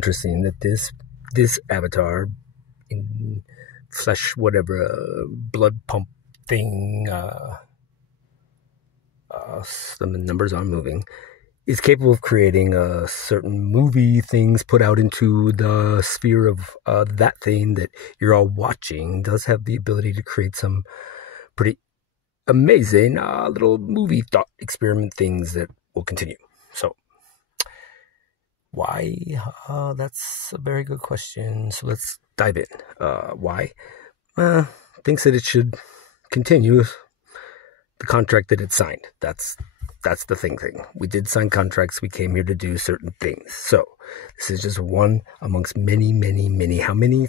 Interesting that this avatar in flesh, whatever, blood pump thing, the numbers are moving, is capable of creating certain movie things put out into the sphere of that thing that you're all watching. Does have the ability to create some pretty amazing little movie thought experiment things that will continue. So why? That's a very good question. So let's dive in. Why? Thinks that it should continue the contract that it signed. That's the thing. We did sign contracts. We came here to do certain things. So this is just one amongst many, many, many. How many?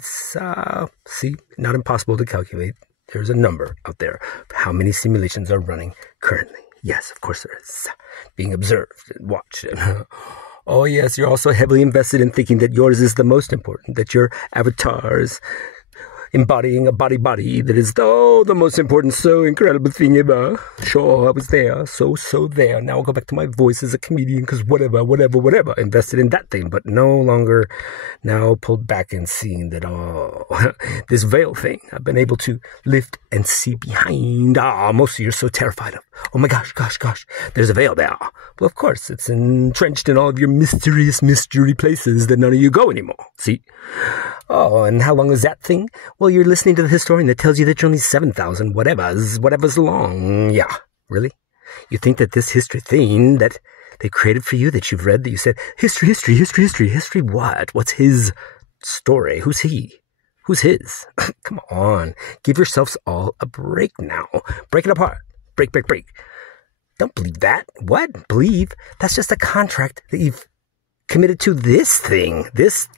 See, not impossible to calculate. There's a number out there. How many simulations are running currently? Yes, of course there is. Being observed and watched. Oh, yes, you're also heavily invested in thinking that yours is the most important, that your avatars embodying a body that is the most important, so incredible thing ever. Sure, I was there, so there. Now I'll go back to my voice as a comedian, because whatever, invested in that thing, but no longer now pulled back and seeing that, this veil thing I've been able to lift and see behind. Most of you are so terrified of. Oh my gosh, there's a veil there. Well, of course, it's entrenched in all of your mysterious mystery places that none of you go anymore. See? Oh, and how long is that thing? Well, you're listening to the historian that tells you that you're only 7,000 whatever's long. Yeah, really? You think that this history thing that they created for you, that you've read, that you said, history what? What's his story? Who's he? Who's his? Come on. Give yourselves all a break now. Break it apart. Break. Don't believe that. What? Believe? That's just a contract that you've committed to this thing. This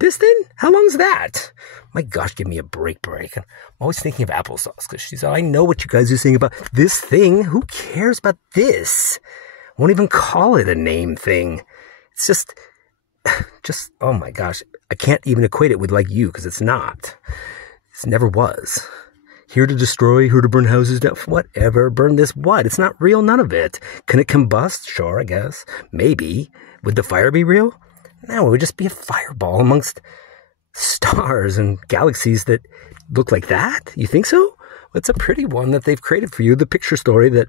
thing? How long's that? My gosh, give me a break. I'm always thinking of applesauce, because she's, I know what you guys are saying about this thing. Who cares about this? Won't even call it a name thing. It's just, oh my gosh. I can't even equate it with like you, because it's not. It never was. Here to destroy, here to burn houses down, whatever. Burn this what? It's not real, none of it. Can it combust? Sure, I guess. Maybe. Would the fire be real? No, it would just be a fireball amongst stars and galaxies that look like that. You think so? Well, it's a pretty one that they've created for you. The picture story that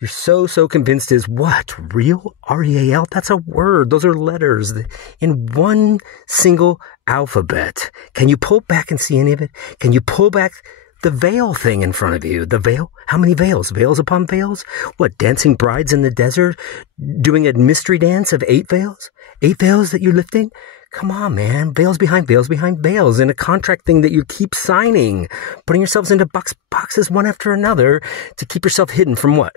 you're so convinced is what? Real? R-E-A-L? That's a word. Those are letters in one single alphabet. Can you pull back and see any of it? Can you pull back the veil thing in front of you? The veil? How many veils? Veils upon veils? What, dancing brides in the desert? Doing a mystery dance of 8 veils? 8 veils that you're lifting? Come on, man. Veils behind veils in a contract thing that you keep signing. Putting yourselves into boxes one after another to keep yourself hidden from what?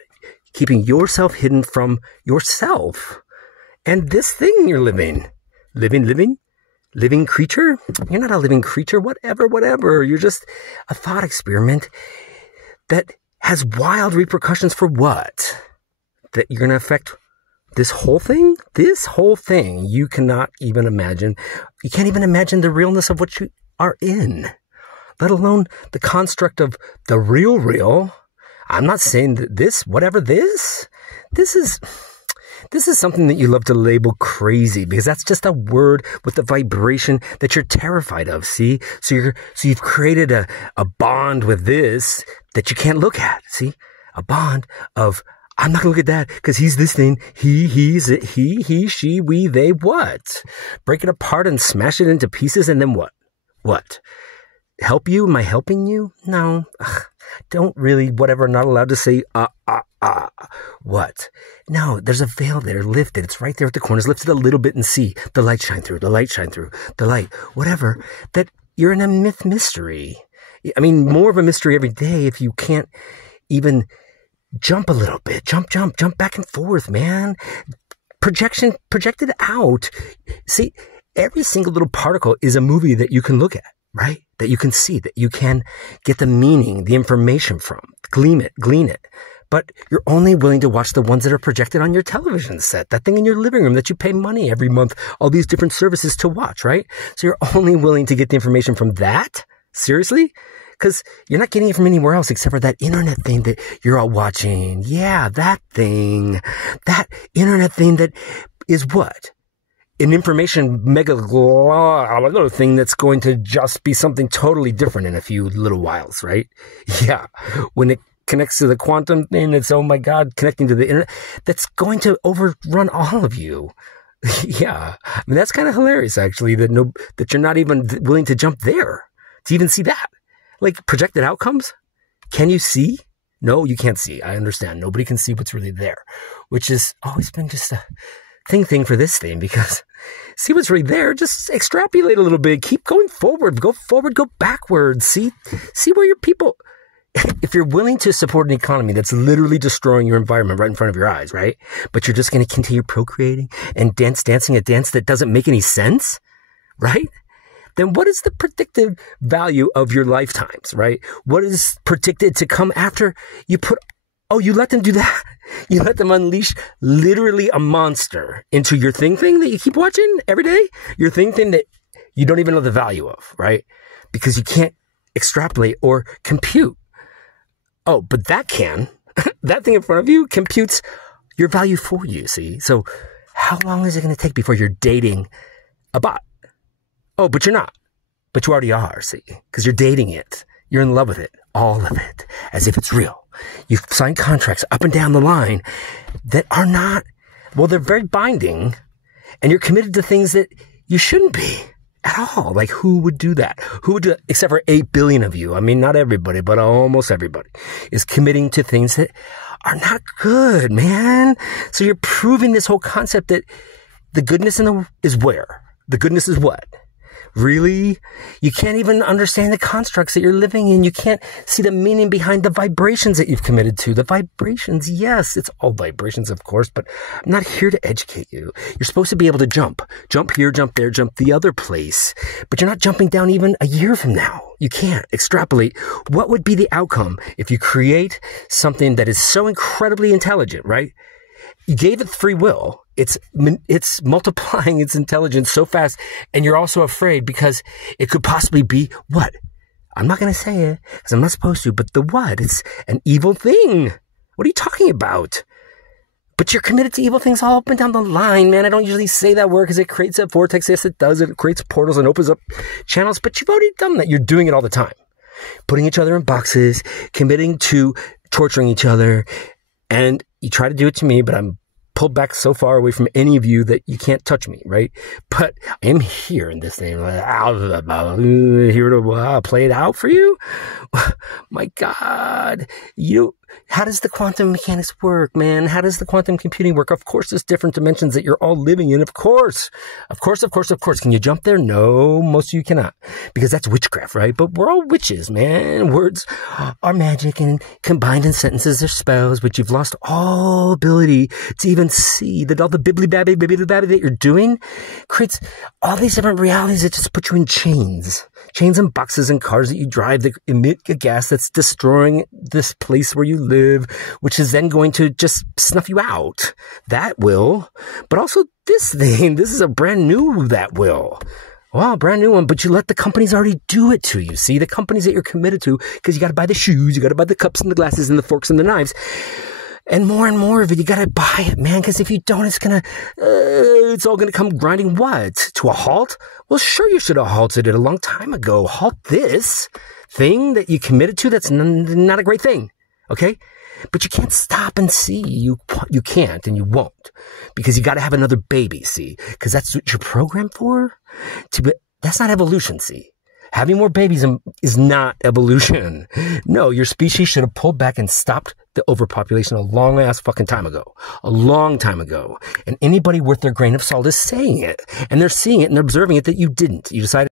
Keeping yourself hidden from yourself. And this thing you're living. Living creature? You're not a living creature. Whatever. You're just a thought experiment that has wild repercussions for what? That you're going to affect this whole thing? This whole thing. You cannot even imagine. You can't even imagine the realness of what you are in, let alone the construct of the real. I'm not saying that this is something that you love to label crazy, because that's just a word with a vibration that you're terrified of. See? So you've created a bond with this that you can't look at. See? A bond of, I'm not gonna look at that because he's this thing. He's it. He, she, we, they, what? Break it apart and smash it into pieces, and then what? What? Help you? Am I helping you? No. Don't really, whatever, not allowed to say, what? No, there's a veil there, lifted. It's right there at the corners. Lift it a little bit and see the light shine through, the light, whatever. That you're in a mystery. I mean, more of a mystery every day if you can't even jump a little bit. Jump back and forth, man. Projected out. See, every single little particle is a movie that you can look at, right? That you can see, that you can get the meaning, the information from, glean it. But you're only willing to watch the ones that are projected on your television set, that thing in your living room that you pay money every month, all these different services to watch, right? So you're only willing to get the information from that? Seriously? Because you're not getting it from anywhere else except for that internet thing that you're all watching. Yeah, that thing. That internet thing that is what? an information mega thing that's going to just be something totally different in a few little whiles, right? Yeah. When it connects to the quantum thing, it's, oh my God, connecting to the internet, that's going to overrun all of you. Yeah. I mean, that's kind of hilarious, actually, that you're not even willing to jump there to even see that. Like projected outcomes. Can you see? No, you can't see. I understand. Nobody can see what's really there, which has always been just a thing for this thing, because see what's really there. Just extrapolate a little bit. Keep going forward. Go forward. Go backwards. See where your people. If you're willing to support an economy that's literally destroying your environment right in front of your eyes, right? But you're just going to continue procreating and dancing a dance that doesn't make any sense, right? Then what is the predictive value of your lifetimes, right? What is predicted to come after you you let them do that? You let them unleash literally a monster into your thing that you keep watching every day? Your thing that you don't even know the value of, right? Because you can't extrapolate or compute. Oh, but that thing in front of you computes your value for you, see? So how long is it going to take before you're dating a bot? Oh, but you're not. But you already are, see? Because you're dating it. You're in love with it. All of it. As if it's real. You've signed contracts up and down the line that are not, well, they're very binding. And you're committed to things that you shouldn't be at all. Like, who would do that? Who would do that? Except for 8 billion of you. I mean, not everybody, but almost everybody is committing to things that are not good, man. So you're proving this whole concept that the goodness is where? The goodness is what? Really? You can't even understand the constructs that you're living in. You can't see the meaning behind the vibrations that you've committed to. The vibrations, yes, it's all vibrations, of course, but I'm not here to educate you. You're supposed to be able to jump here, jump there, jump the other place, but you're not jumping down even a year from now. You can't extrapolate. What would be the outcome if you create something that is so incredibly intelligent, right? You gave it free will. It's multiplying its intelligence so fast, and you're also afraid because it could possibly be what? I'm not going to say it because I'm not supposed to, but the what? It's an evil thing. What are you talking about? But you're committed to evil things all up and down the line, man. I don't usually say that word because it creates a vortex. Yes, it does. It creates portals and opens up channels, but you've already done that. You're doing it all the time. Putting each other in boxes, committing to torturing each other, and you try to do it to me, but I'm pulled back so far away from any of you that you can't touch me, right? But I am here in this thing, here to play it out for you. My God, how does the quantum mechanics work, man? How does the quantum computing work? Of course, there's different dimensions that you're all living in. Of course. Can you jump there? No, most of you cannot, because that's witchcraft, right? But we're all witches, man. Words are magic, and combined in sentences are spells, but you've lost all ability to even see that all the bibbly-babby that you're doing creates all these different realities that just put you in chains and boxes and cars that you drive that emit a gas that's destroying this place where you live, which is then going to just snuff you out. That will. But also this thing, this is a brand new that will. Wow, brand new one, but you let the companies already do it to you. See, the companies that you're committed to, because you got to buy the shoes, you got to buy the cups and the glasses and the forks and the knives. And more of it, you gotta buy it, man, because if you don't, it's all gonna come grinding what? To a halt? Well, sure, you should have halted it a long time ago. Halt this thing that you committed to that's not a great thing, okay? But you can't stop and see. You can't, and you won't, because you gotta have another baby, see? Because that's what you're programmed for? That's not evolution, see? Having more babies is not evolution. No, your species should have pulled back and stopped the overpopulation a long ass fucking time ago. A long time ago. And anybody worth their grain of salt is saying it. And they're seeing it and they're observing it that you didn't. You decided